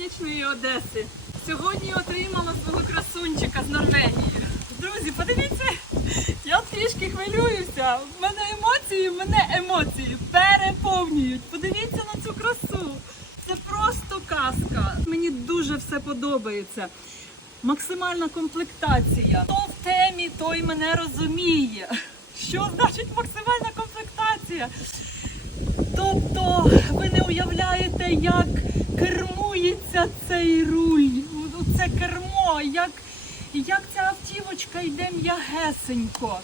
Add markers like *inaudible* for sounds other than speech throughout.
сонячної Одеси. Сьогодні отримала свого красунчика з Норвегії. Друзі, подивіться, я трішки хвилююся. В мене емоції, мене емоції переповнюють. Подивіться на цю красу. Це просто казка. Мені дуже все подобається. Максимальна комплектація. Хто в темі, той мене розуміє. Що значить максимальна комплектація? Тобто ви не уявляєте, як кермується цей руль, це кермо, як, як ця автівочка йде м'ягесенько.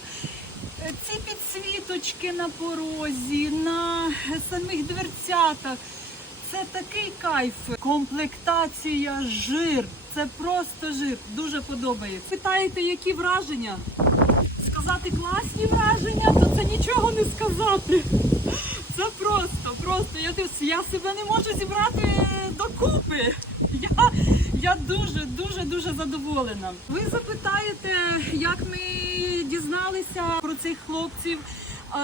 Ці підсвіточки на порозі, на самих дверцятах. Це такий кайф. Комплектація жир. Це просто жир. Дуже подобається. Питаєте, які враження? Сказати класні враження, то це нічого не сказати. Це просто, просто. Я, дивлюсь, я себе не можу зібрати докупи. Я, я дуже, дуже, дуже задоволена. Ви запитаєте, як ми дізналися про цих хлопців, е,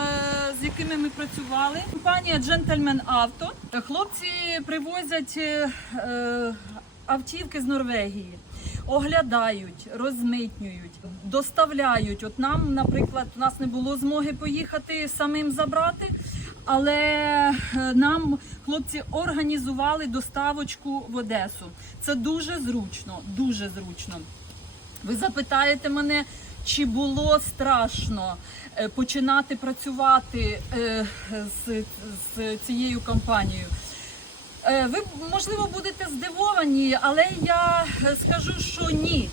з якими ми працювали. Компанія Gentleman Auto. Хлопці привозять е, автівки з Норвегії. Оглядають, розмитнюють, доставляють. От нам, наприклад, у нас не було змоги поїхати самим забрати, але е, нам хлопці організували доставочку в Одесу. Це дуже зручно, дуже зручно. Ви запитаєте мене, чи було страшно е, починати працювати е, з, з цією компанією? Ви можливо будете здивовані, але я скажу, що ні.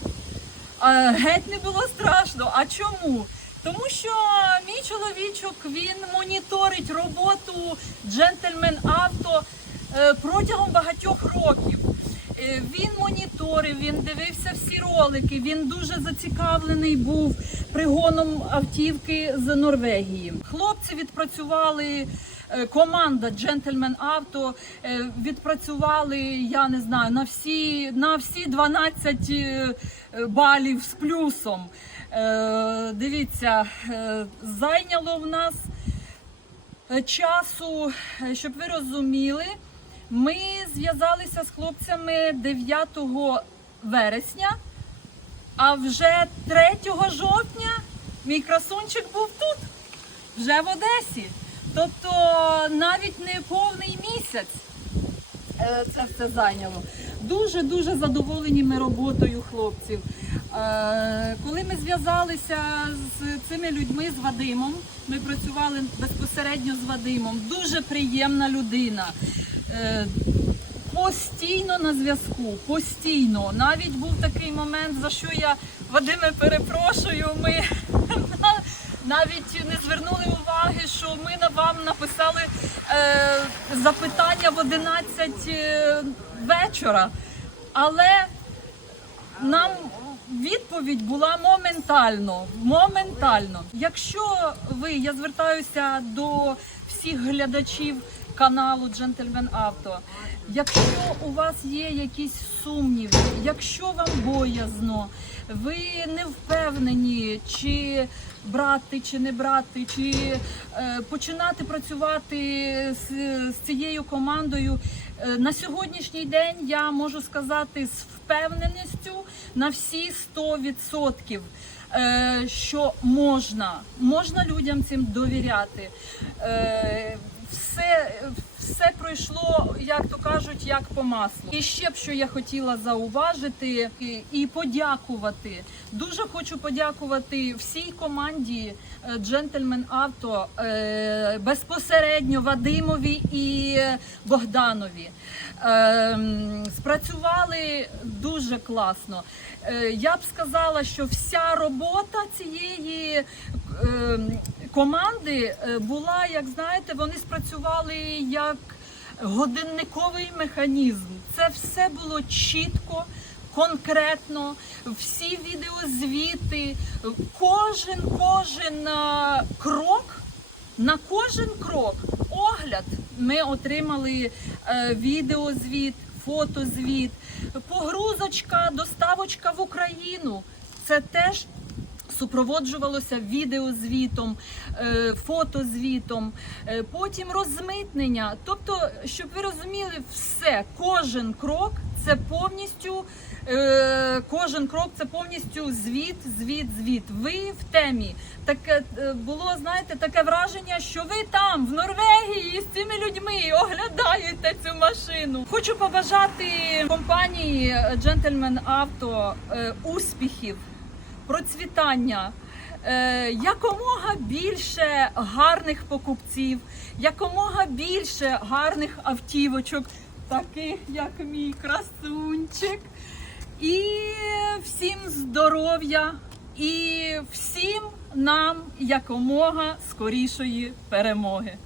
Геть не було страшно. А чому? Тому що мій чоловічок він моніторить роботу джентльмен авто е, протягом багатьох років. Е, Він моніторив, він дивився всі ролики. Він дуже зацікавлений був пригоном автівки з Норвегії. Хлопці відпрацювали. е, Команда Gentleman Auto е, відпрацювали, я не знаю, на всі, на всі 12 е, балів з плюсом. Дивіться, зайняло в нас часу, щоб ви розуміли, ми зв'язалися з хлопцями 9 вересня, а вже 3 жовтня мій красунчик був тут, вже в Одесі. Тобто навіть не повний місяць е, це все зайняло. Дуже дуже задоволені ми роботою хлопців. Е, Коли ми зв'язалися з цими людьми, з Вадимом, ми працювали безпосередньо з Вадимом. Дуже приємна людина. Постійно на зв'язку, постійно. Навіть був такий момент, за що я Вадиме перепрошую. Ми *laughs* навіть не звернули уваги, що ми на вам написали е, запитання в 11 е, вечора. Але нам відповідь була моментально. Моментально. Якщо ви, я звертаюся до всіх глядачів каналу Gentleman Auto, якщо у вас є якісь сумніви, якщо вам боязно, ви не впевнені, чи брати, чи не брати, чи е, починати працювати з, з цією командою. Е, На сьогоднішній день я можу сказати з впевненістю на всі 100%, е, що можна, можна людям цим довіряти. Е, Все, все пройшло, як то кажуть, як по маслу. І ще б що я хотіла зауважити і- подякувати. Дуже хочу подякувати всій команді е, Auto, е, безпосередньо Вадимові і Богданові. Ем, Спрацювали дуже класно. Е, Я б сказала, що вся робота цієї ем, команди е, була, як знаєте, вони спрацювали як годинниковий механізм. Це все було чітко. Конкретно всі відеозвіти, кожен кожен е, крок на кожен крок огляд ми отримали е, відеозвіт, фотозвіт, погрузочка, доставочка в Україну. Це теж Супроводжувалося відеозвітом, е, фотозвітом, е, потім розмитнення. Тобто, щоб ви розуміли, все, кожен крок це повністю, е, кожен крок це повністю звіт, звіт, звіт. Ви в темі. Таке було, знаєте, таке враження, що ви там, в Норвегії, з цими людьми оглядаєте цю машину. Хочу побажати компанії Gentleman Auto успіхів процвітання, е, якомога більше гарних покупців, якомога більше гарних автівочок, таких як мій красунчик. І всім здоров'я, і всім нам якомога скорішої перемоги.